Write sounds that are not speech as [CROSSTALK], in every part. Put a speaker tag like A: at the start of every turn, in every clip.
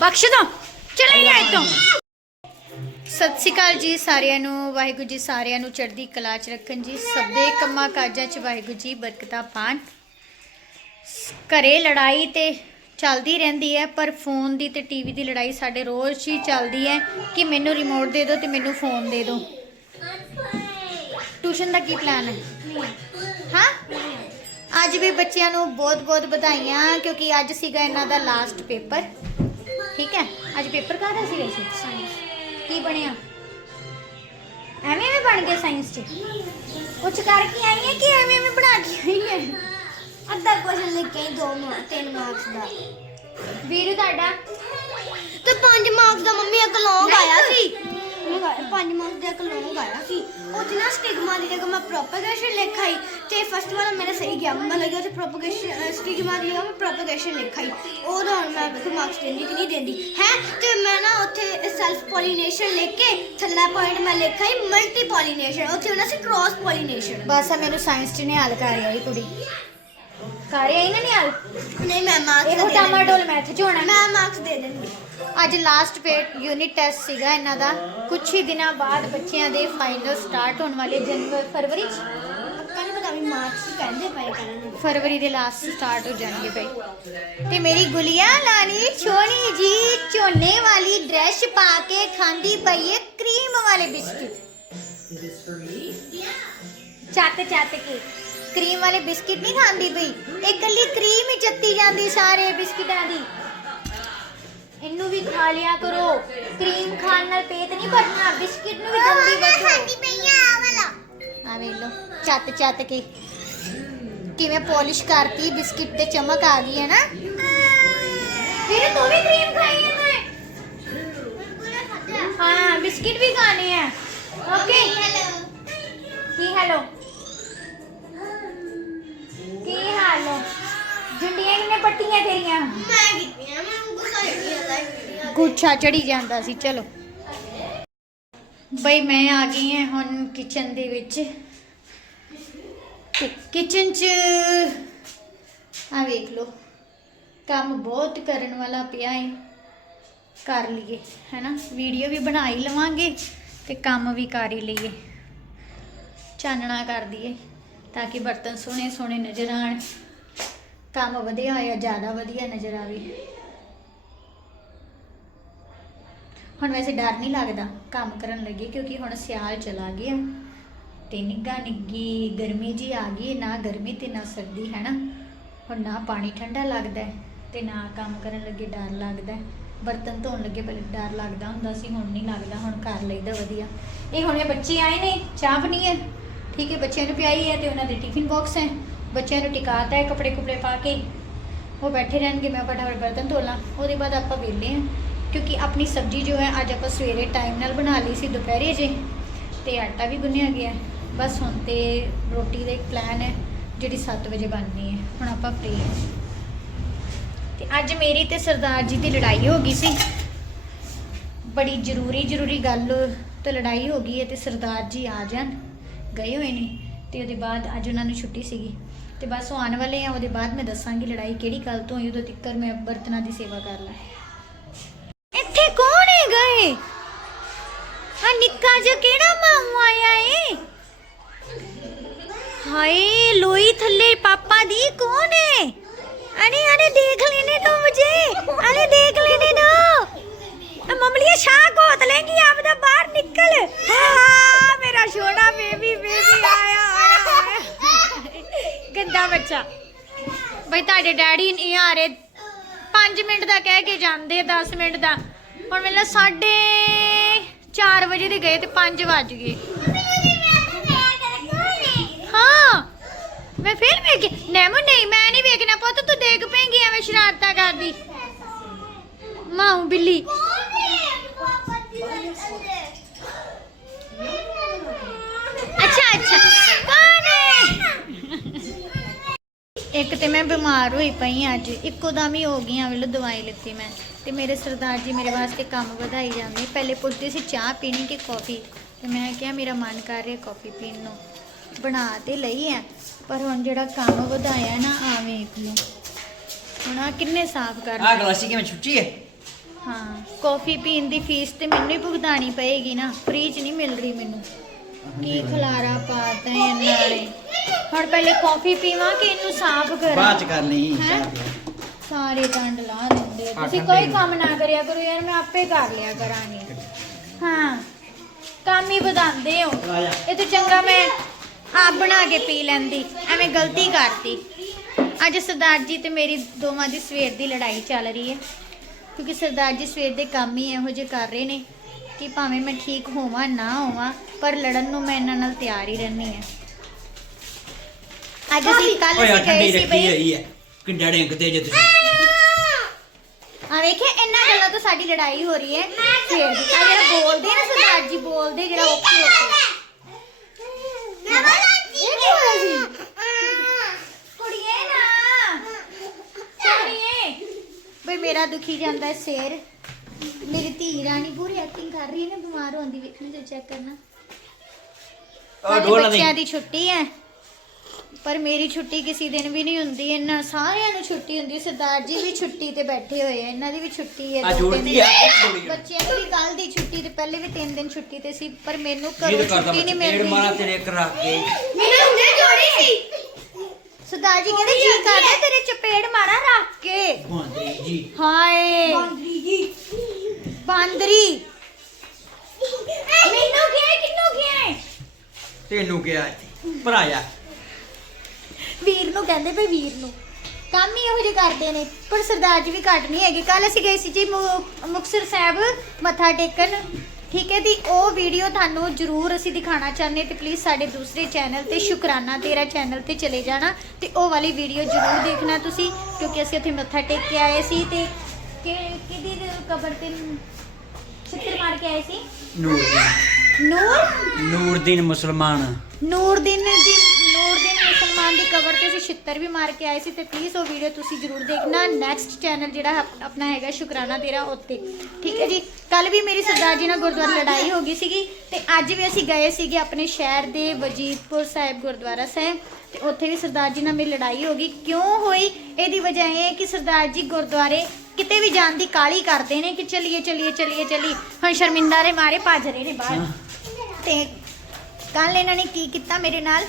A: ਬਖਸ਼ ਦੋ, ਚਲੇ ਜਾ ਇੱਥੋਂ। ਸਤਿ ਸ਼੍ਰੀ ਅਕਾਲ ਜੀ ਸਾਰਿਆਂ ਨੂੰ, ਵਾਹਿਗੁਰੂ ਜੀ ਸਾਰਿਆਂ ਨੂੰ ਚੜ੍ਹਦੀ ਕਲਾ ਚ ਰੱਖਣ ਜੀ ਸਭ ਦੇ ਕੰਮਾਂ ਕਾਜਾਂ ਚ ਵਾਹਿਗੁਰੂ ਜੀ ਬਰਕਤਾਂ ਪਾਣ। ਘਰੇ ਲੜਾਈ ਤੇ ਚੱਲਦੀ ਰਹਿੰਦੀ ਹੈ, ਪਰ ਫੋਨ ਦੀ ਤੇ ਟੀਵੀ ਦੀ ਲੜਾਈ ਸਾਡੇ ਰੋਜ਼ ਹੀ ਚੱਲਦੀ ਹੈ ਕਿ ਮੈਨੂੰ ਰਿਮੋਟ ਦੇ ਦਿਓ ਤੇ ਮੈਨੂੰ ਫੋਨ ਦੇ ਦਿਓ ਟਿਊਸ਼ਨ ਦਾ ਕੀ ਪਲਾਨ ਹੈ? ਹਾਂ? ਅੱਜ ਵੀ ਬੱਚਿਆਂ ਨੂੰ ਬਹੁਤ-ਬਹੁਤ ਵਧਾਈਆਂ, ਕਿਉਂਕਿ ਅੱਜ ਸੀਗਾ ਇਹਨਾਂ ਦਾ ਲਾਸਟ ਪੇਪਰ ਠੀਕ ਹੈ? ਅੱਜ ਪੇਪਰ ਕਾਹਦਾ ਸੀ ਵੈਸੇ? ਸਾਇੰਸ ਕੀ ਬਣਿਆ? ਐਵੇਂ ਐਵੇਂ ਬਣ ਗਏ ਸਾਇੰਸ 'ਚ। ਕੁਝ ਕਰਕੇ ਆਈ ਹੈ ਕਿ ਐਵੇਂ ਐਵੇਂ ਬਣਾ ਕੇ ਆਈ ਹੈ?
B: ਅੱਧਾ ਕੁਐਸਚਨ ਲਿਖ ਕੇ ਆਈ ਮਾਰਕ ਤਿੰਨ ਮਾਰਕਸ ਦਾ।
A: ਵੀਰੂ ਤੁਹਾਡਾ?
B: ਤੇ 5 ਮਾਰਕਸ ਦਾ ਮੰਮੀ ਇੱਕ ਲੌਂਗ ਆਇਆ ਸੀ। 5 ਮਾਰਕਸ ਦਾ ਇੱਕ ਲੌਂਗ ਆਇਆ ਸੀ। ਉਹਦੇ ਨਾਲ ਸਟਿਗਮਾ ਦੀ ਜਗ੍ਹਾ ਮੈਂ ਪ੍ਰੋਪਗੇਸ਼ਨ ਲਿਖਾਈ ਤੇ ਫਸਟ ਵਾਲਾ ਮੇਰਾ ਸਹੀ ਗਿਆ। ਮੈਨੂੰ ਲੱਗਿਆ ਤੇ ਪ੍ਰੋਪਗੇਸ਼ਨ ਸਟਿਗਮਾ ਦੀ ਜਗ੍ਹਾ ਮੈਂ ਪ੍ਰੋਪਗੇਸ਼ਨ ਲਿਖਾਈ। ਉਹ ਤਾਂ ਹੁਣ ਮੈਂ ਵੇਖੋ ਮਾਰਕਸ ਦਿੰਦੀ ਕਿ ਨਹੀਂ ਦਿੰਦੀ। ਹੈ? ਤੇ ਮੈਂ ਨਾ ਉੱਥੇ ਸੈਲਫ ਪੋਲੀਨੇਸ਼ਨ ਲਿਖ ਕੇ ਥੱਲਾ ਪੁਆਇੰਟ ਮੈਂ ਲਿਖਾਈ ਮਲਟੀ ਪੋਲੀਨੇਸ਼ਨ ਉੱਥੇ ਉਹਨਾਂ ਸੀ ਕ੍ਰਾਸ ਪੋਲੀਨੇਸ਼ਨ
A: ਬਸ ਆ ਮੈਨੂੰ ਸਾਇੰਸ 'ਚ ਨਿਹਾਲ ਕਰ ਆਈ ਕੁੜੀ। ਕਰ ਆਈ ਨਾ ਨਿਹਾਲ?
B: ਨਹੀਂ ਮੈਂ
A: ਇਹੋ ਟਾਮਾਡੋਲ ਮੈਥ 'ਚ ਹੋਣਾ
B: ਮੈਂ ਮਾਰਕਸ ਦੇ ਦਿੰਦੀ।
A: ਅੱਜ ਲਾਸਟ ਪੇਟ ਯੂਨਿਟ ਟੈਸਟ ਸੀਗਾ ਇਹਨਾਂ ਦਾ। ਕੁਝ ਹੀ ਦਿਨਾਂ ਬਾਅਦ ਬੱਚਿਆਂ ਦੇ ਫਾਈਨਲ ਸਟਾਰਟ ਹੋਣ ਵਾਲੇ ਜਨਵਰੀ ਫਰਵਰੀ 'ਚ?
B: ਕੱਲ ਪਤਾ ਵੀ ਮਾਰਕਸ ਕਹਿੰਦੇ ਪਏ ਕਰਨ
A: ਫਰਵਰੀ ਦੇ ਲਾਸਟ ਸਟਾਰਟ ਹੋ ਜਾਣਗੇ ਭਾਈ ਤੇ ਮੇਰੀ ਗੁਲੀਆ ਲਾਲੀ ਛੋਣੀ ਜੀ ਝੋਨੇ ਵਾਲੀ ਡਰੈਸ ਪਾ ਕੇ ਖਾਂਦੀ ਪਈ ਏ ਕਰੀਮ ਵਾਲੇ ਬਿਸਕਿਟ। ਚੱਟ ਚੱਟ ਕੇ। ਕਰੀਮ ਵਾਲੇ ਬਿਸਕਿਟ ਨਹੀਂ ਖਾਂਦੀ ਪਈ। ਇਹ ਕੱਲੀ ਕਰੀਮ ਹੀ ਚੱਤੀ ਜਾਂਦੀ ਸਾਰੇ ਬਿਸਕਿਟਾਂ ਦੀ। ਇਹਨੂੰ ਵੀ ਖਾ ਲਿਆ ਕਰੋ। ਕਰੀਮ ਖਾਣ ਨਾਲ ਪੇਟ ਨਹੀਂ ਭਰਨਾ। ਬਿਸਕਿਟ ਨੂੰ ਵੀ ਜਲਦੀ ਬਚੋ
B: ਪਈਆਂ ਆ ਵਾਲਾ।
A: ਆ ਵੇਖ ਲਓ ਚੱਤ ਚੱਤ ਕੇ। ਕਿਵੇਂ ਪਾਲਿਸ਼ ਕਰਤੀ ਬਿਸਕਿਟ ਤੇ ਚਮਕ ਆ ਗਈ ਹੈ ਨਾ। ਫਿਰ ਤੂੰ ਵੀ ਕਰੀਮ ਖਾਈ ਹੈ ਮੈਂ। ਹਾਂ ਬਿਸਕਿਟ ਵੀ ਖਾਣੇ ਆ। ਓਕੇ ਕੀ ਹੈਲੋ ਪੱਟੀਆਂ ਤੇਰੀਆਂ।
B: ਮੈਂ ਕੀਤੀਆਂ ਮੈਂ ਗੁੱਸਾ ਨਹੀਂ
A: ਗੁੱਛਾ ਚੜੀ ਜਾਂਦਾ ਸੀ, ਚਲੋ। ਬਈ ਮੈਂ ਆ ਗਈ ਹਾਂ ਹੁਣ ਕਿਚਨ ਦੇ ਵਿੱਚ। ਕਿਚਨ 'ਚ ਆ ਵੇਖ ਲਓ, ਕੰਮ ਬਹੁਤ ਕਰਨ ਵਾਲਾ ਪਿਆ ਹੈ ਕਰ ਲਈਏ, ਹੈਨਾ? ਵੀਡੀਓ ਵੀ ਬਣਾ ਹੀ ਲਵਾਂਗੇ ਤੇ ਕੰਮ ਵੀ ਕਰ ਹੀ ਲਈਏ। ਚਾਨਣਾ ਕਰ ਦਈਏ ਤਾਂ ਕਿ ਬਰਤਨ ਸੋਹਣੇ ਸੋਹਣੇ ਨਜ਼ਰ ਆਣ ਕੰਮ ਵਧੀਆ ਹੋਇਆ, ਜ਼ਿਆਦਾ ਵਧੀਆ ਨਜ਼ਰ ਆਵੇ। ਹੁਣ ਵੈਸੇ ਡਰ ਨਹੀਂ ਲੱਗਦਾ ਕੰਮ ਕਰਨ ਲੱਗੇ, ਕਿਉਂਕਿ ਹੁਣ ਸਿਆਲ ਚਲਾ ਗਿਆ। ਤੇ ਨਿੱਗਾ ਨਿੱਗੀ ਗਰਮੀ ਜੀ ਆ ਗਈ ਨਾ ਗਰਮੀ ਤੇ ਨਾ ਸਰਦੀ ਹੈ ਨਾ ਹੁਣ ਨਾ ਪਾਣੀ ਠੰਡਾ ਲੱਗਦਾ ਹੈ ਤੇ ਨਾ ਕੰਮ ਕਰਨ ਲੱਗੇ ਡਰ ਲੱਗਦਾ ਬਰਤਨ ਧੋਣ ਲੱਗੇ ਪਹਿਲੇ ਡਰ ਲੱਗਦਾ ਹੁੰਦਾ ਸੀ, ਹੁਣ ਨਹੀਂ ਲੱਗਦਾ, ਹੁਣ ਕਰ ਲਈਦਾ ਵਧੀਆ। ਇਹ ਹੁਣੇ ਬੱਚੇ ਆਏ ਨੇ, ਚਾਹ ਬਣੀ ਹੈ ਠੀਕ ਹੈ ਬੱਚਿਆਂ ਨੂੰ ਪਿਆਈ ਹੈ ਤੇ ਉਹਨਾਂ ਦੇ ਟਿਫਿਨ ਬਾਕਸ ਹੈ। ਬੱਚਿਆਂ ਨੂੰ ਟਿਕਾਤਾ ਹੈ, ਕੱਪੜੇ ਕੁਪੜੇ ਪਾ ਕੇ। ਉਹ ਬੈਠੇ ਰਹਿਣਗੇ, ਮੈਂ ਫਟਾਫਟ ਬਰਤਨ ਧੋ ਲਾਂ ਉਹਦੇ ਬਾਅਦ ਆਪਾਂ ਵਿਹਲੇ ਹਾਂ, ਕਿਉਂਕਿ ਆਪਣੀ ਸਬਜ਼ੀ ਜੋ ਹੈ, ਅੱਜ ਆਪਾਂ ਸਵੇਰੇ ਟਾਈਮ ਨਾਲ ਬਣਾ ਲਈ ਸੀ, ਦੁਪਹਿਰੇ ਜੇ। ਤੇ ਆਟਾ ਵੀ ਗੁੰਨਿਆ ਗਿਆ। ਬਸ ਹੁਣ ਤੇ ਰੋਟੀ ਦਾ ਇੱਕ ਪਲਾਨ ਹੈ, ਜਿਹੜੀ 7 ਵਜੇ ਬਣਨੀ ਹੈ। ਹੁਣ ਆਪਾਂ ਫ੍ਰੀ ਹਾਂ। ਤੇ ਅੱਜ ਮੇਰੀ ਤੇ ਸਰਦਾਰ ਜੀ ਦੀ ਲੜਾਈ ਹੋ ਗਈ ਸੀ। ਬੜੀ ਜ਼ਰੂਰੀ ਜ਼ਰੂਰੀ ਗੱਲ ਤੇ ਲੜਾਈ ਹੋ ਗਈ ਹੈ ਤੇ ਸਰਦਾਰ ਜੀ ਆ ਜਾਣ। ਗਏ ਹੋਏ ਨੇ। ਤੇ ਉਹਦੇ ਬਾਅਦ ਅੱਜ ਉਹਨਾਂ ਨੂੰ ਛੁੱਟੀ ਸੀਗੀ। ਤੇ ਬਸ ਉਹ ਆਉਣ ਵਾਲੇ ਆ ਉਹਦੇ ਬਾਅਦ ਮੈਂ ਦੱਸਾਂਗੀ ਲੜਾਈ ਕਿਹੜੀ ਗੱਲ ਤੋਂ ਹੋਈ ਉਦੋਂ ਤੱਕ ਮੈਂ ਬਰਤਨਾਂ ਦੀ ਸੇਵਾ ਕਰ ਲਾਂ ਇੱਥੇ ਕੌਣ ਹੈ ਗਏ ਆ ਨਿੱਕਾ ਜਿਹਾ ਕਿਹੜਾ ਮਾਮੂ ਆਇਆ ਏ ਹਾਏ ਲੋਈ ਥੱਲੇ ਪਾਪਾ ਦੀ ਕੌਣ ਹੈ ਅਰੇ ਅਰੇ ਦੇਖ ਲੈਨੇ ਤੋ ਮੁਝੇ ਅਰੇ ਦੇਖ ਲੈਨੇ ਨਾ ਮਮਲੀਆ ਸ਼ਾਹ ਗੋਤ ਲੈਂਗੀ ਆਪ ਦਾ ਬਾਹਰ ਨਿਕਲ ਹਾਂ ਮੇਰਾ ਛੋਟਾ ਬੇਬੀ ਬੇਬੀ ਆਇਆ ਆਇਆ, ਆਇਆ ਗੰਦਾ ਬੱਚਾ ਬਈ ਡੈਡੀ ਨਹੀਂ ਆ ਰਹੇ 5 ਮਿੰਟ ਦਾ ਕਹਿ ਕੇ ਜਾਂਦੇ 10 ਮਿੰਟ ਦਾ। ਹੁਣ ਮੈਨੂੰ ਸਾਢੇ 4 ਵਜੇ ਦੇ ਗਏ ਤੇ 5 ਵੱਜ ਗਏ। ਹਾਂ, ਮੈਂ ਫਿਰ ਵੇਖ ਨੈਮੋ, ਨਹੀਂ, ਮੈਂ ਨਹੀਂ ਵੇਖਣਾ ਪੁੱਤ, ਤੂੰ ਦੇਖ ਪੈਂਗੀ ਐਵੇਂ ਸ਼ਰਾਰਤਾਂ ਕਰਦੀ। ਮਾਉ ਬਿੱਲੀ ਅੱਛਾ ਅੱਛਾ ਕੌਣ ਹੈ ਇੱਕ ਤੇ ਮੈਂ ਬਿਮਾਰ ਹੋਈ ਪਈ ਅੱਜ। ਇੱਕੋ ਦਮ ਹੀ ਹੋ ਗਈ ਆ ਵੇਲੇ ਦਵਾਈ ਲਿੱਤੀ ਮੈਂ। ਤੇ ਮੇਰੇ ਸਰਦਾਰ ਜੀ ਮੇਰੇ ਵਾਸਤੇ ਕੰਮ ਵਧਾਈ ਜਾਂਦੇ। ਪਹਿਲੇ ਪੁੱਛਦੇ ਸੀ ਚਾਹ ਪੀਣੀ ਕਿ ਕਾਫੀ? ਤੇ ਮੈਂ ਕਿਹਾ ਮੇਰਾ ਮਨ ਕਰ ਰਿਹਾ ਕਾਫੀ ਪੀਣ ਨੂੰ। ਬਣਾ ਤੇ ਲਈ ਆ ਪਰ ਹੁਣ ਜਿਹੜਾ ਕੰਮ ਵਧਾਇਆ ਨਾ ਆ ਵੇਖ ਲਓ। ਹੁਣ ਆ ਕਿੰਨੇ ਸਾਫ਼ ਕਰ
C: ਆ ਗਲਾਸੀ ਕਿਵੇਂ ਛੁੱਟੀ ਹੈ
A: ਹਾਂ ਕਾਫੀ ਪੀਣ ਦੀ ਫੀਸ ਤੇ ਮੈਨੂੰ ਹੀ ਭੁਗਤਾਨੀ ਪਏਗੀ ਨਾ। ਫ੍ਰੀ ਚ ਨਹੀਂ ਮਿਲ ਰਹੀ ਮੈਨੂੰ। ਕੀ ਖਲਾਰਾ ਪਾਤਾ ਇਹਨਾਂ ਨੇ? ਹੁਣ ਪਹਿਲੇ ਕਾਫੀ ਪੀਵਾਂ ਕਿ ਇਹਨੂੰ ਸਾਫ਼ ਕਰਾਂ?
C: ਬਾਅਦ ਚ ਕਰ ਲਈ
A: ਹੈਂ? ਸਾਰੇ ਡੰਡ ਲਾ ਦਿੰਦੇ। ਤੁਸੀਂ ਕੋਈ ਕੰਮ ਨਾ ਕਰਿਆ ਕਰੋ ਯਾਰ ਮੈਂ ਆਪੇ ਕਰ ਲਿਆ ਕਰਾਂਗੀ। ਹਾਂ ਕੰਮ ਹੀ ਵਧਾਉਂਦੇ ਹੋ। ਇਹ ਤਾਂ ਚੰਗਾ ਮੈਂ ਆਪ ਬਣਾ ਕੇ ਪੀ ਲੈਂਦੀ ਐਵੇਂ ਗਲਤੀ ਕਰਤੀ। ਅੱਜ ਸਰਦਾਰ ਜੀ ਤੇ ਮੇਰੀ ਦੋਵਾਂ ਦੀ ਸਵੇਰ ਦੀ ਲੜਾਈ ਚੱਲ ਰਹੀ ਹੈ। ਕਿਉਂਕਿ ਸਰਦਾਰ ਜੀ ਸਵੇਰ ਦੇ ਕੰਮ ਹੀ ਇਹੋ ਜਿਹੇ ਕਰ ਰਹੇ ਨੇ। ਕਿ ਭਾਵੇਂ ਮੈਂ ਠੀਕ ਹੋਵਾਂ ਨਾ ਹੋਵਾਂ ਪਰ ਲੜਨ ਨੂੰ ਮੈਂ ਇਹਨਾਂ ਨਾਲ ਤਿਆਰ ਹੀ ਰਹਿੰਦੀ ਹਾਂ। ਅੱਜ ਅਸੀਂ ਕੱਲ ਅਸੀਂ ਗਏ ਸੀ ਬਈ।
C: ਹੋਈ ਹੈ। ਕਿੰਡਾ ਡਿੰਗ ਤੇ ਜੇ ਤੁਸੀਂ।
A: ਆ ਵੇਖਿਆ ਇਹਨਾਂ ਗੱਲਾਂ ਤੋਂ ਸਾਡੀ ਲੜਾਈ ਹੋ ਰਹੀ ਹੈ। ਦੀ ਆ ਜਿਹੜਾ ਬੋਲਦੇ ਨਾ ਸਰਦਾਰ ਜੀ ਬੋਲਦੇ ਜਿਹੜਾ ਔਖੇ ਔਖੇ। ਇਹ ਕੀ ਹੋਇਆ ਸੀ? ਕੁੜੀਏ ਨਾ। ਕੁੜੀਏ ਬਈ ਮੇਰਾ ਦੁਖੀ ਜਾਂਦਾ ਹੈ ਸਿਰ। ਮੇਰੀ ਧੀ ਰਾਣੀ ਪੂਰੀ ਐਕਟਿੰਗ ਕਰ ਰਹੀ ਹੈ ਨਾ ਬਿਮਾਰ ਹੁੰਦੀ ਵੇਖਣੀ ਤੇ ਚੈੱਕ ਕਰਨਾ। ਬੱਚਿਆਂ
C: ਨਹੀਂ
A: ਦੀ ਛੁੱਟੀ ਹੈ ਪਰ ਮੇਰੀ ਛੁੱਟੀ ਕਿਸੇ ਦਿਨ ਵੀ ਨਹੀਂ ਹੁੰਦੀ ਇਹਨਾਂ ਸਾਰਿਆਂ ਨੂੰ ਛੁੱਟੀ ਹੁੰਦੀ ਹੈ। ਸਰਦਾਰ ਜੀ ਵੀ ਛੁੱਟੀ ਤੇ ਬੈਠੇ ਹੋਏ ਆ ਇਹਨਾਂ ਦੀ ਵੀ ਛੁੱਟੀ ਹੈ
C: ਆ
A: ਦੋ
C: ਜੋੜਦੀ
A: ਤਿੰਨ
C: ਜੋੜੀ ਆ।
A: ਬੱਚਿਆਂ ਦੀ ਵੀ ਕੱਲ ਦੀ ਛੁੱਟੀ ਤੇ ਪਹਿਲੇ ਵੀ 3 ਦਿਨ ਛੁੱਟੀ ਤੇ ਸੀ ਪਰ ਮੈਨੂੰ ਘਰੋਂ ਛੁੱਟੀ ਨਹੀਂ ਮਿਲ
C: ਮਾਰਾ
A: ਰਹੀ
C: ਤੇਰੇ ਇੱਕ ਰੱਖ ਕੇ।
B: ਮੈਨੂੰ ਹੁੰਦੇ ਜੋੜੀ ਸੀ।
A: ਸਰਦਾਰ ਜੀ ਕਹਿੰਦੇ ਜੀ ਕਰਦਾ ਤੇਰੇ ਚਪੇੜ ਮਾਰਾਂ ਰੱਖ ਕੇ।
C: ਭਾਂਦੇ ਜੀ।
A: ਹਾਏ।
B: ਬਾਂਦਰੀ ਜੀ।
A: ਬਾਂਦਰੀ। ਮੈਨੂੰ ਕੀ ਕਿੰਨੂੰ ਕੀ
C: ਤੈਨੂੰ ਕਿਹਾ ਇੱਥੇ ਭਰਾਇਆ।
A: ਵੀਰ ਨੂੰ ਕਹਿੰਦੇ ਪਏ ਵੀਰ ਨੂੰ। ਕੰਮ ਹੀ ਇਹੋ ਜਿਹੇ ਕਰਦੇ ਨੇ ਪਰ ਸਰਦਾਰ ਜੀ ਵੀ ਘੱਟ ਨਹੀਂ ਹੈਗੇ। ਕੱਲ ਅਸੀਂ ਗਏ ਸੀ ਜੀ ਮੁ- ਮੁਕਤਸਰ ਸਾਹਿਬ ਮੱਥਾ ਟੇਕਣ। ਠੀਕ ਹੈ ਦੀ ਉਹ ਵੀਡੀਓ ਤੁਹਾਨੂੰ ਜਰੂਰ ਅਸੀਂ ਦਿਖਾਣਾ ਚਾਹੁੰਦੇ ਤੇ ਪਲੀਜ਼ ਸਾਡੇ ਦੂਸਰੇ ਚੈਨਲ ਤੇ ਸ਼ੁਕਰਾਨਾ ਤੇਰਾ ਚੈਨਲ ਤੇ ਚਲੇ ਜਾਣਾ ਤੇ ਉਹ ਵਾਲੀ ਵੀਡੀਓ ਜਰੂਰ ਦੇਖਣਾ ਤੁਸੀਂ ਕਿਉਂਕਿ ਅਸੀਂ ਉੱਥੇ ਮੱਥਾ ਟੇਕ ਕੇ ਆਏ ਸੀ ਤੇ ਕਿ ਕਿਹਦੀ ਕਬਰ ਤੇ ਛਿੱਤਰ ਮਾਰ ਕੇ ਆਏ ਸੀ?
C: ਨੂਰਦੀਨ
A: ਨੂਰ?
C: ਨੂਰਦੀਨ ਮੁਸਲਮਾਨ।
A: ਨੂਰਦੀਨ ਦੀ ਨੂਰਦੀਨ ਮੁਸਲਮਾਨ ਦੀ ਕਵਰ ਤੇ ਅਸੀਂ ਛਿੱਤਰ ਵੀ ਮਾਰ ਕੇ ਆਏ ਸੀ ਤੇ ਪਲੀਜ਼ ਉਹ ਵੀਡੀਓ ਤੁਸੀਂ ਜਰੂਰ ਦੇਖਣਾ। ਨੈਕਸਟ ਚੈਨਲ ਜਿਹੜਾ ਆਪ- ਆਪਣਾ ਹੈਗਾ ਸ਼ੁਕਰਾਨਾ ਤੇਰਾ ਉੱਤੇ। ਠੀਕ ਹੈ ਜੀ? ਕੱਲ ਵੀ ਮੇਰੀ ਸਰਦਾਰ ਜੀ ਨਾਲ ਗੁਰਦੁਆਰਾ ਲੜਾਈ ਹੋ ਗਈ ਸੀਗੀ ਤੇ ਅੱਜ ਵੀ ਅਸੀਂ ਗਏ ਸੀਗੇ ਆਪਣੇ ਸ਼ਹਿਰ ਦੇ ਵਜੀਦਪੁਰ ਸਾਹਿਬ ਗੁਰਦੁਆਰਾ ਸਾਹਿਬ ਤੇ ਉੱਥੇ ਵੀ ਸਰਦਾਰ ਜੀ ਨਾਲ ਮੇਰੀ ਲੜਾਈ ਹੋ ਗਈ। ਕਿਉਂ ਹੋਈ? ਇਹਦੀ ਵਜ੍ਹਾ ਇਹ ਹੈ ਕਿ ਸਰਦਾਰ ਜੀ ਗੁਰਦੁਆਰੇ ਕਿਤੇ ਵੀ ਜਾਣ ਦੀ ਕਾਲੀ ਕਰਦੇ ਨੇ ਕਿ ਚਲਿਏ ਚਲਿਏ ਚਲਿਏ ਚਲੀ ਹੁਣ ਸ਼ਰਮਿੰਦਾ ਦੇ ਮਾਰੇ ਭੱਜ ਰਹੇ ਨੇ ਬਾਹਰ। ਤੇ ਕੱਲ ਇਹਨਾਂ ਨੇ ਕੀ ਕੀਤਾ ਮੇਰੇ ਨਾਲ?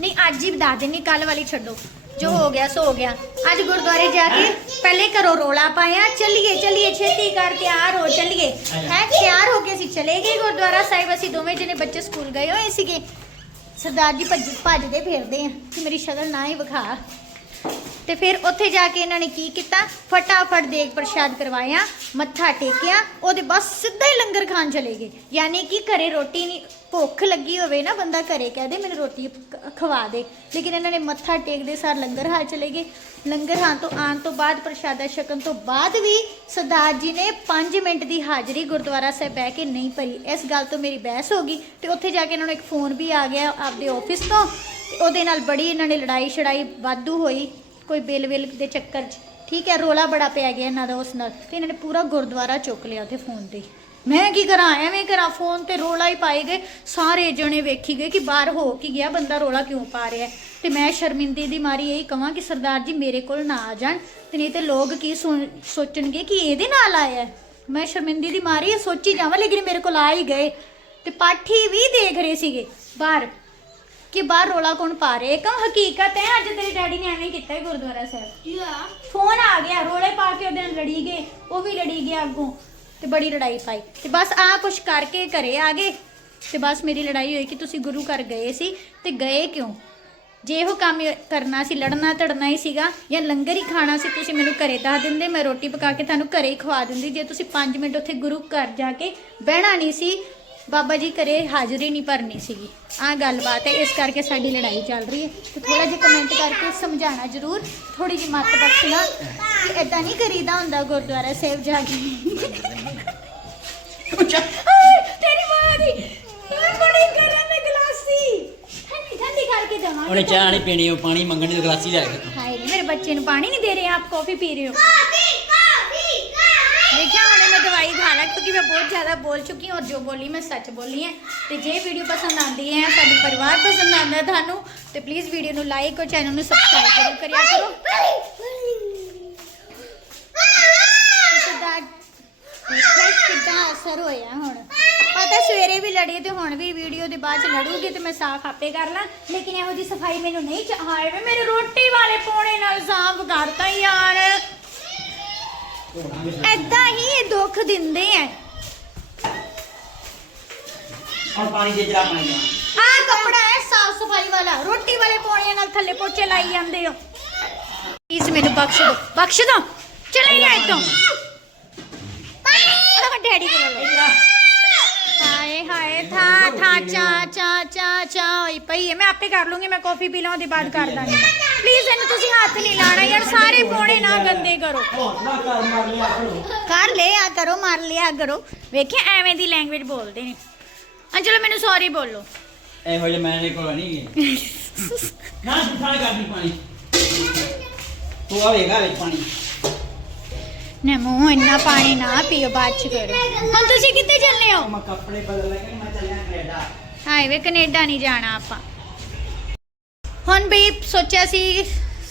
A: ਨਹੀਂ ਅੱਜ ਹੀ ਦੱਸ ਦਿੰਨੀ ਕੱਲ ਵਾਲੀ ਛੱਡੋ। ਜੋ ਹੋ ਗਿਆ ਸੋ ਹੋ ਗਿਆ। ਅੱਜ ਗੁਰਦੁਆਰੇ ਜਾ ਕੇ ਪਹਿਲੇ ਘਰੋਂ ਰੋਲਾ ਪਾਇਆ ਚੱਲੀਏ ਚੱਲੀਏ ਛੇਤੀ ਕਰ ਤਿਆਰ ਹੋ ਚੱਲੀਏ। ਹੈ ਤਿਆਰ ਹੋ ਕੇ ਅਸੀਂ ਚਲੇ ਗਏ ਗੁਰਦੁਆਰਾ ਸਾਹਿਬ। ਅਸੀਂ ਦੋਵੇਂ ਜਣੇ ਬੱਚੇ ਸਕੂਲ ਗਏ ਹੋਏ ਸੀਗੇ। ਸਰਦਾਰ ਜੀ ਭੱਜ ਭੱਜਦੇ ਫਿਰਦੇ ਆ ਕਿ ਮੇਰੀ ਸ਼ਕਲ ਨਾ ਹੀ ਵਿਖਾ। ਤੇ ਫਿਰ ਉੱਥੇ ਜਾ ਕੇ ਇਹਨਾਂ ਨੇ ਕੀ ਕੀਤਾ? ਫਟਾਫਟ ਦੇਗ ਪ੍ਰਸ਼ਾਦ ਕਰਵਾਇਆ, ਮੱਥਾ ਟੇਕਿਆ, ਉਹਦੇ ਬਸ ਸਿੱਧਾ ਹੀ ਲੰਗਰ ਖਾਣ ਚਲੇ ਗਏ। ਯਾਨੀ ਕਿ ਘਰੇ ਰੋਟੀ ਨਹੀਂ, ਭੁੱਖ ਲੱਗੀ ਹੋਵੇ ਨਾ, ਬੰਦਾ ਘਰੇ ਕਹਦੇ ਮੈਨੂੰ ਰੋਟੀ ਖਵਾ ਦੇ। ਲੇਕਿਨ ਇਹਨਾਂ ਨੇ ਮੱਥਾ ਟੇਕਦੇ ਸਾਰ ਲੰਗਰ ਹਾਲ ਚਲੇ ਗਏ। ਲੰਗਰ ਹਾਲ ਤੋਂ ਆਉਣ ਤੋਂ ਬਾਅਦ ਪ੍ਰਸ਼ਾਦਾ ਛਕਣ ਤੋਂ ਬਾਅਦ ਵੀ ਸਰਦਾਰ ਜੀ ਨੇ 5 ਮਿੰਟ ਦੀ ਹਾਜ਼ਰੀ ਗੁਰਦੁਆਰਾ ਸਾਹਿਬ ਬਹਿ ਕੇ ਨਹੀਂ ਭਰੀ। ਇਸ ਗੱਲ ਤੋਂ ਮੇਰੀ ਬਹਿਸ ਹੋ ਗਈ ਤੇ ਉੱਥੇ ਜਾ ਕੇ ਇਹਨਾਂ ਨੂੰ ਇੱਕ ਫੋਨ ਵੀ ਆ ਗਿਆ ਆਪਦੇ ਆਫਿਸ ਤੋਂ। ਉਹਦੇ ਨਾਲ ਬੜੀ ਇਹਨਾਂ ਨੇ ਲੜਾਈ ਛੜਾਈ ਵਾਧੂ ਹੋਈ। ਕੋਈ ਬਿੱਲ ਵਿਲ ਦੇ ਚੱਕਰ 'ਚ। ਠੀਕ ਹੈ, ਰੋਲਾ ਬੜਾ ਪਿਆ ਗਿਆ ਇਹਨਾਂ ਦਾ ਉਸ ਨਾਲ। ਤੇ ਇਹਨਾਂ ਨੇ ਪੂਰਾ ਗੁਰਦੁਆਰਾ ਚੁੱਕ ਲਿਆ ਉਹਦੇ ਫੋਨ ਤੇ। ਮੈਂ ਕੀ ਕਰਾਂ, ਐਵੇਂ ਕਰਾਂ, ਫੋਨ ਤੇ ਰੋਲਾ ਹੀ ਪਾਈ ਗਏ। ਸਾਰੇ ਜਣੇ ਵੇਖੀ ਗਏ ਕਿ ਬਾਹਰ ਹੋ ਕੀ ਗਿਆ, ਬੰਦਾ ਰੋਲਾ ਕਿਉਂ ਪਾ ਰਿਹਾ ਹੈ। ਤੇ ਮੈਂ ਸ਼ਰਮਿੰਦੀ ਦੀ ਮਾਰੀ ਇਹੀ ਕਹਾਂ ਕਿ ਸਰਦਾਰ ਜੀ ਮੇਰੇ ਕੋਲ ਨਾ ਆ ਜਾਣ ਤੇ ਨਹੀਂ ਤੇ ਲੋਕ ਕੀ ਸੋ- ਸੋਚਣਗੇ ਕਿ ਇਹਦੇ ਨਾਲ ਆਇਆ ਮੈਂ ਸ਼ਰਮਿੰਦੀ ਦੀ ਮਾਰੀ, ਇਹ ਸੋਚੀ ਜਾਵਾਂ ਲੇਕਿਨ ਮੇਰੇ ਕੋਲ ਆ ਹੀ ਗਏ। ਤੇ ਪਾਠੀ ਵੀ ਦੇਖ ਰਹੇ ਸੀਗੇ, ਬਾਹਰ। ਕਿ ਬਾਹਰ ਰੋਲਾ ਕੌਣ ਪਾ ਰਿਹਾ ਕਮ ਹਕੀਕਤ ਹੈ ਅੱਜ ਤੇਰੇ ਡੈਡੀ ਨੇ ਐਵੇਂ ਕੀਤਾ ਹੈ ਗੁਰਦੁਆਰਾ ਸਾਹਿਬ।
B: ਕੀ ਆ
A: ਫੋਨ ਆ ਗਿਆ ਰੋਲੇ ਪਾ ਕੇ ਉਹਦੇ ਨਾਲ ਲੜੀ ਗਏ ਉਹ ਵੀ ਲੜੀ ਗਿਆ ਅੱਗੋਂ ਤੇ ਬੜੀ ਲੜਾਈ ਪਾਈ। ਤੇ ਬਸ ਆ ਕੁਛ ਕਰਕੇ ਘਰੇ ਆ ਗਏ ਤੇ ਬਸ ਮੇਰੀ ਲੜਾਈ ਹੋਈ ਕਿ ਤੁਸੀਂ ਗੁਰੂ ਘਰ ਗਏ ਸੀ ਤੇ ਗਏ ਕਿਉਂ? ਜੇ ਇਹੋ ਕੰਮ ਕਰਨਾ ਸੀ ਲੜਨਾ ਧੜਨਾ ਹੀ ਸੀਗਾ ਜਾਂ ਲੰਗਰ ਹੀ ਖਾਣਾ ਸੀ ਤੁਸੀਂ ਮੈਨੂੰ ਘਰੇ ਦੱਸ ਦਿੰਦੇ ਮੈਂ ਰੋਟੀ ਪਕਾ ਕੇ ਤੁਹਾਨੂੰ ਘਰੇ ਹੀ ਖਵਾ ਦਿੰਦੀ। ਜੇ ਤੁਸੀਂ 5 ਮਿੰਟ ਉੱਥੇ ਗੁਰੂ ਘਰ ਜਾ ਕੇ ਬਹਿਣਾ ਨਹੀਂ ਸੀ ਬਾਬਾ ਜੀ ਘਰੇ ਹਾਜ਼ਰੀ ਨਹੀਂ ਭਰਨੀ ਸੀਗੀ। ਆ ਗੱਲਬਾਤ ਹੈ ਇਸ ਕਰਕੇ ਸਾਡੀ ਲੜਾਈ ਚੱਲ ਰਹੀ ਹੈ। ਤੇ ਥੋੜਾ ਜਿਹਾ ਕਮੈਂਟ ਕਰਕੇ ਸਮਝਾਣਾ ਜ਼ਰੂਰ ਥੋੜੀ ਜਿਹੀ ਮੱਤ ਬਖਸ਼ਣਾ ਕਿ ਇਦਾਂ ਨਹੀਂ ਕਰੀਦਾ ਹੁੰਦਾ ਗੁਰਦੁਆਰਾ ਸਾਹਿਬ ਜਾ ਕੇ। ਹਾਏ, ਤੇਰੀ ਮਾਂ ਦੀ ਬੜੀ ਗਰਮ ਹੈ ਗਲਾਸੀ। ਠੰਡੀ ਠੰਡੀ ਕਰਕੇ
C: ਉਹਨੇ
A: ਦਵਾਂਗੇ
C: ਚਾਹ ਨਹੀਂ ਪੀਣੀ ਉਹ ਪਾਣੀ ਮੰਗਣੀ ਤੇ ਗਲਾਸੀ ਲੈ ਕੇ
A: ਹਾਏ ਮੇਰੇ ਬੱਚੇ ਨੂੰ ਪਾਣੀ ਨਹੀਂ ਦੇ ਰਹੇ ਆਪ ਕਾਫੀ ਪੀ ਰਹੇ ਹੋ।
B: ਕਾਫੀ ਕਾਫੀ ਕਾਫੀ।
A: ਦੇਖਿਆ ਹੁਣ ਮੈਂ ਦਵਾਈ ਖਾ ਲਾ ਕਿਉਂਕਿ ਮੈਂ ਬਹੁਤ ਜ਼ਿਆਦਾ ਬੋਲ ਚੁੱਕੀ ਹਾਂ ਔਰ ਜੋ ਬੋਲੀ ਮੈਂ ਸੱਚ ਬੋਲੀ ਹੈ ਤੇ ਜੇ ਵੀਡੀਓ ਪਸੰਦ ਆਉਂਦੀ ਹੈ, ਸਾਡੀ ਪਰਿਵਾਰ ਪਸੰਦ ਆਉਂਦਾ ਹੈ ਤੁਹਾਨੂੰ, ਤੇ ਪਲੀਜ਼ ਵੀਡੀਓ ਨੂੰ ਲਾਈਕ ਔਰ ਚੈਨਲ ਨੂੰ ਸਬਸਕ੍ਰਾਈਬ ਜ਼ਰੂਰ ਅਸਰ ਹੋਇਆ ਹੁਣ। ਪਤਾ ਸਵੇਰੇ ਵੀ ਲੜੀ ਤੇ ਹੁਣ ਵੀ ਵੀਡੀਓ ਦੇ ਬਾਅਦ ਚ ਲੜੂਗੀ ਤੇ ਮੈਂ ਸਾਫ਼ ਆਪੇ ਕਰ ਲਾਂ, ਲੇਕਿਨ ਇਹੋ ਜੀ ਸਫ਼ਾਈ ਮੈਨੂੰ ਨਹੀਂ ਚਾਹ ਹਾਏ ਮੇਰੇ ਰੋਟੀ ਵਾਲੇ ਪੋਣੇ ਨਾਲ ਸਾਫ਼ ਕਰਤਾ ਯਾਰ। ਐਦਾਂ ਹੀ ਇਹ ਦੁੱਖ ਦਿੰਦੇ ਐ
C: ਹੁਣ ਪਾਣੀ ਦੇ ਜਰਾ ਪਾਣੀ ਦਾ
A: ਆ ਕੱਪੜਾ ਹੈ ਸਾਫ਼ ਸਫ਼ਾਈ ਵਾਲਾ। ਰੋਟੀ ਵਾਲੇ ਪੌਣੀਆਂ ਨਾਲ ਥੱਲੇ ਪੋਚੇ ਲਾਈ ਜਾਂਦੇ ਹੋ। ਇਸ ਮੈਨੂੰ ਬਖਸ਼ ਦੋ ਬਖਸ਼ ਦੋ ਚਲੇ ਜਾ ਇੱਥੋਂ। ਪਾਣੀ! ਡੈਡੀ ਕੋਲ ਲੈ ਹਾਏ ਹਾਏ ਥਾ ਥਾ ਚਾ ਚਾ ਚਾ ਚਾ ਹੋਈ ਪਈ ਹੈ ਮੈਂ ਆਪੇ ਕਰ ਲੂੰਗੀ ਮੈਂ ਕਾਫੀ ਪੀ ਲਾਂ ਉਹਦੇ ਬਾਅਦ ਕਰ ਦਾਂਗੀ। ਪਲੀਜ਼ ਇਹਨੂੰ ਤੁਸੀਂ ਹੱਥ ਨਹੀਂ ਲਾਣਾ ਯਾਰ ਸਾਰੇ ਪੌਣੇ ਨਾ ਗੰਦੇ ਕਰੋ।
C: ਨਾ ਕਰ ਮਾਰ ਲਿਆ ਕਰੋ
A: ਕਰ ਲਿਆ ਕਰੋ ਮਾਰ ਲਿਆ ਕਰੋ। ਵੇਖਿਆ ਐਵੇਂ ਦੀ ਲੈਂਗੁਏਜ ਬੋਲਦੇ ਨੇ। ਹਾਂ ਚਲੋ ਮੈਨੂੰ ਸੌਰੀ ਬੋਲੋ।
C: ਇਹੋ ਜਿਹਾ ਮੇਰੇ ਕੋਲ ਨਹੀਂ ਗਏ। [LAUGHS] ਨਾ ਸੁਠਾ ਕਰਦੀ ਪਾਣੀ। ਤੂੰ ਆਵੇਗਾ ਵਿੱਚ ਪਾਣੀ।
A: ਨਮੋ ਇੰਨਾ ਪਾਣੀ ਨਾ ਪੀਓ ਬਾਅਦ ਚ ਕਰੋ ਹੁਣ ਤੁਸੀਂ ਕਿੱਥੇ ਚੱਲੇ ਹੋ?
C: ਮੈਂ ਕੱਪੜੇ ਬਦਲ ਲੈ ਕੇ ਮੈਂ ਚੱਲਿਆ ਕੈਨੇਡਾ।
A: ਹਾਏ ਵੇ ਕੈਨੇਡਾ ਨਹੀਂ ਜਾਣਾ ਆਪਾਂ। ਹੁਣ ਵੀ ਸੋਚਿਆ ਸੀ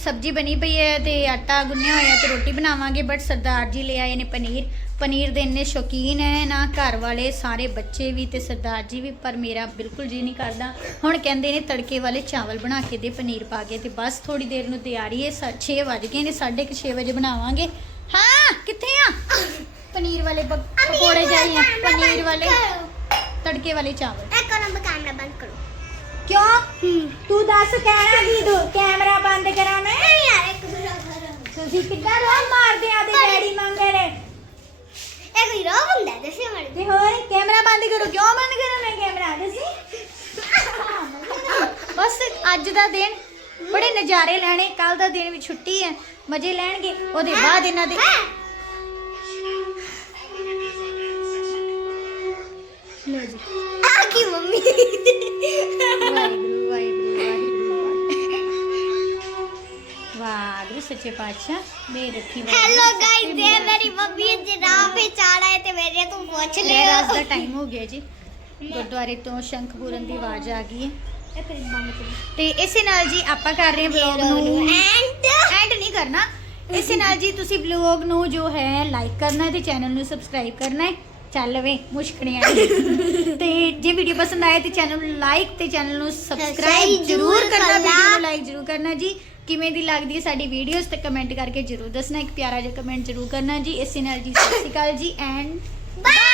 A: ਸਬਜ਼ੀ ਬਣੀ ਪਈ ਹੈ ਤੇ ਆਟਾ ਗੁੰਨਿਆ ਹੋਇਆ ਤੇ ਰੋਟੀ ਬਣਾਵਾਂਗੇ ਬਟ ਸਰਦਾਰ ਜੀ ਲੈ ਆਏ ਨੇ ਪਨੀਰ। ਪਨੀਰ ਦੇ ਇੰਨੇ ਸ਼ੌਕੀਨ ਹੈ ਨਾ ਘਰ ਵਾਲੇ ਸਾਰੇ ਬੱਚੇ ਵੀ ਤੇ ਸਰਦਾਰ ਜੀ ਵੀ ਪਰ ਮੇਰਾ ਬਿਲਕੁਲ ਜੀ ਨਹੀਂ ਕਰਦਾ। ਹੁਣ ਕਹਿੰਦੇ ਨੇ ਤੜਕੇ ਵਾਲੇ ਚਾਵਲ ਬਣਾ ਕੇ ਦੇ ਪਨੀਰ ਪਾ ਕੇ ਤੇ ਬਸ ਥੋੜੀ ਦੇਰ ਨੂੰ ਤਿਆਰੀ ਹੈ 6 ਵਜ ਗਏ ਨੇ 6:30 ਵਜੇ ਬਣਾਵਾਂਗੇ। ਹਾਂ ਕਿੱਥੇ ਆ? ਪਨੀਰ ਵਾਲੇ ਪ- ਪਕੌੜੇ ਜਾਈਏ ਪਨੀਰ ਵਾਲੇ ਤੜਕੇ ਵਾਲੇ ਚਾਵਲ।
B: ਇੱਕ ਨੰਬਰ ਕੈਮਰਾ ਬੰਦ ਕਰੋ।
A: ਕਿਉਂ? ਤੂੰ ਦੱਸ ਕਹਿਣਾ ਕੀ ਤੂੰ? ਕੈਮਰਾ ਬੰਦ ਕਰਾਂ ਮੈਂ।
B: ਨਹੀਂ ਯਾਰ ਇੱਕ ਦੂਜਾ ਘਰ
A: ਤੁਸੀਂ ਕਿੱਦਾਂ ਰੋਹ ਮਾਰਦੇ ਆ ਤੇ ਡੈਡੀ ਮੰਗੇ ਨੇ
B: ਇਹ ਕੋਈ ਰੋਗ ਹੁੰਦਾ ਹੈ, ਦੱਸਿਓ ਮੈਨੂੰ।
A: ਤੇ ਹੋਰ ਕੈਮਰਾ ਬੰਦ ਕਰੋ। ਕਿਉਂ ਬੰਦ ਕਰਾਂ ਮੈਂ ਕੈਮਰਾ? ਦੱਸੀ। ਬਸ ਅੱਜ ਦਾ ਦਿਨ ਬੜੇ ਨਜ਼ਾਰੇ ਲੈਣੇ ਕੱਲ ਦਾ ਦਿਨ ਵੀ ਛੁੱਟੀ ਹੈ ਮਜ਼ੇ ਲੈਣਗੇ ਉਹਦੇ ਬਾਅਦ ਇਹਨਾਂ ਦੇ ਲੋ ਜੀ।
B: ਆ ਕੀ ਮੰਮੀ।
A: ਵਾਹਿਗੁਰੂ ਵਾਹਿਗੁਰੂ ਵਾਹਿਗੁਰੂ। ਵਾਹਿਗੁਰੂ ਸੱਚੇ ਪਾਤਸ਼ਾਹ ਮੇਰੇ ਰੱਖੀ
B: ਹੈਲੋ ਗਾਇਸ
A: ਮੇਰੀ
B: ਮੰਮੀ ਹੈ ਤੇ ਮੇਰੇ ਤੋਂ ਪੁੱਛ
A: ਲੈ ਰਾਤ ਦਾ
B: ਲਿਓ।
A: ਟਾਈਮ ਹੋ ਗਿਆ ਜੀ। ਗੁਰਦੁਆਰੇ ਤੋਂ ਸ਼ੰਖ ਪੂਰਨ ਦੀ ਆਵਾਜ਼ ਆ ਗਈ ਹੈ। ਤੇ ਇਸੇ ਨਾਲ ਜੀ ਆਪਾਂ ਕਰ ਰਹੇ ਹਾਂ ਵਲੌਗ ਨੂੰ।
B: ਐਂਡ।
A: ਐਂਡ। ਨਹੀਂ ਕਰਨਾ। ਇਸੇ ਨਾਲ ਜੀ ਤੁਸੀਂ ਵਲੌਗ ਨੂੰ ਜੋ ਹੈ ਲਾਈਕ ਕਰਨਾ ਤੇ ਚੈਨਲ ਨੂੰ ਸਬਸਕ੍ਰਾਈਬ ਕਰਨਾ ਹੈ। ਚੱਲ ਵੇ ਮੁਸ਼ਕਣੀਆਂ [LAUGHS] ਤੇ ਜੇ ਵੀਡੀਓ ਪਸੰਦ ਆਏ ਤੇ ਚੈਨਲ ਨੂੰ ਲਾਈਕ ਤੇ ਚੈਨਲ ਨੂੰ ਸਬਸਕ੍ਰਾਈਬ ਜ਼ਰੂਰ
B: ਕਰਨਾ।
A: ਵੀਡੀਓ ਨੂੰ ਲਾਈਕ ਜ਼ਰੂਰ ਕਰਨਾ ਜੀ। ਕਿਵੇਂ ਦੀ ਲੱਗਦੀ ਹੈ ਸਾਡੀ ਵੀਡੀਓਜ਼ ਤੇ ਕਮੈਂਟ ਕਰਕੇ ਜ਼ਰੂਰ ਦੱਸਣਾ ਇੱਕ ਪਿਆਰਾ ਜਿਹਾ ਕਮੈਂਟ ਜ਼ਰੂਰ ਕਰਨਾ ਜੀ। ਇਸੇ ਨਾਲ ਜੀ ਸਤਿ ਸ਼੍ਰੀ ਅਕਾਲ ਜੀ। And
B: bye